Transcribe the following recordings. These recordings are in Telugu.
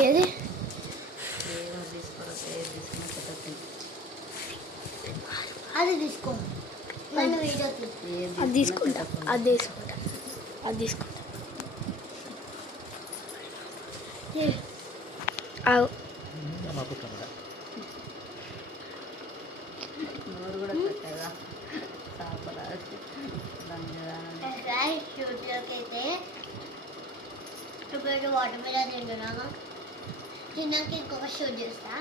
ఏది అది తీసుకో, అది తీసుకుంటా, అది తీసుకుంటా, అది తీసుకుంటా. అయితే ఇప్పుడు వాటర్ మిలన్ తింటున్నాను. తిన్నాక ఇంకొక షూట్ చేస్తా.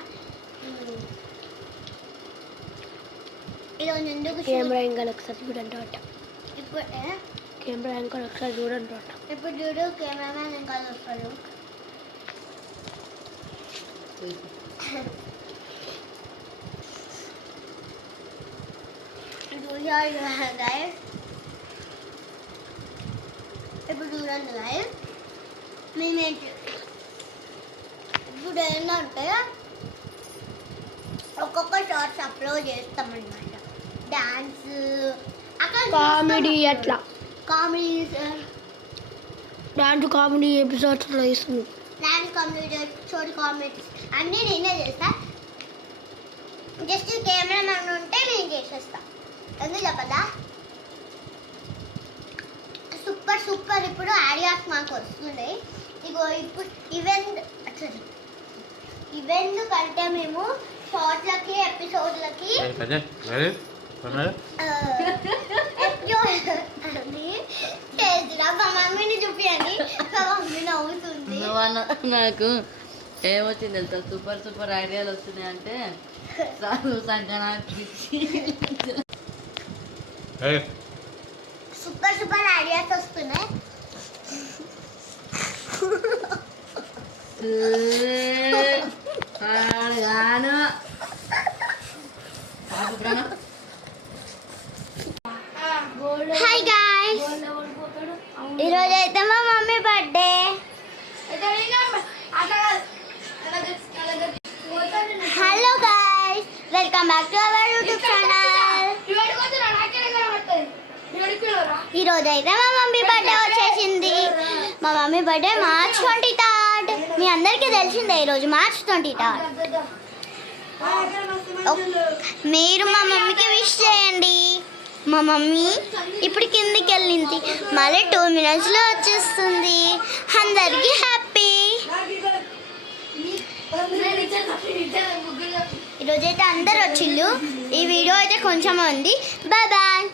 ఈరోజు ఎందుకు కెమెరా ఇంకా ఒకసారి చూడండి అట. ఇప్పుడు కెమెరా ఇంకా ఒకసారి చూడండి అట. ఇప్పుడు చూడు కెమెరామ్యాన్ ఇంకా వస్తాడు. ఇప్పుడు చూడండి గాయస్, మేమేంటి ఇప్పుడు ఏంటంటే ఒక్కొక్క షార్ట్స్ అప్లోడ్ చేస్తామన్నమాట. డాన్స్, కామెడీ, అట్లా కామెడీ, డాన్స్ కామెడీ ఎపిసోడ్స్లో ఇస్తుంది. డాన్స్ కామెడీ, షార్ట్ కామెడీ అన్నీ నేనే చేస్తా. జస్ట్ కెమెరామెన్ ఉంటే నేను చేసేస్తా. ఎందుకు చెప్పదా? సూపర్ సూపర్ ఇప్పుడు ఐడియాస్ మాకు వస్తున్నాయి. ఇగో ఇప్పుడు ఈవెంట్ కంటే మేము షార్ట్లకి ఎపిసోడ్లకి మా మమ్మీని చూపియండి. మా మమ్మీ నవ్వుతుంది. నాకు ఏమొచ్చింది తెలుసా, సూపర్ సూపర్ ఐడియాలు వస్తున్నాయి అంటే సూపర్ సూపర్ ఐడియాస్ వస్తున్నాయి. హాయ్ గాయ్స్, ఈరోజు అయితే మా mummy birthday. Hello guys, welcome back to our YouTube channel. ఈరోజు అయితే మా మమ్మీ బర్త్డే వచ్చేసింది. మా మమ్మీ బర్త్డే మార్చ్ 23rd. మీ అందరికీ తెలిసిందే ఈరోజు మార్చ్ 23rd. మీరు మా మమ్మీకి విష్ చేయండి. మా మమ్మీ ఇప్పుడు కిందికి వెళ్ళింది, మళ్ళీ 2 minutesలో వచ్చేస్తుంది. అందరికీ హ్యాపీ. ఈరోజైతే అందరు వచ్చిళ్ళు. ఈ వీడియో అయితే కొంచెం ఉంది. Bye bye.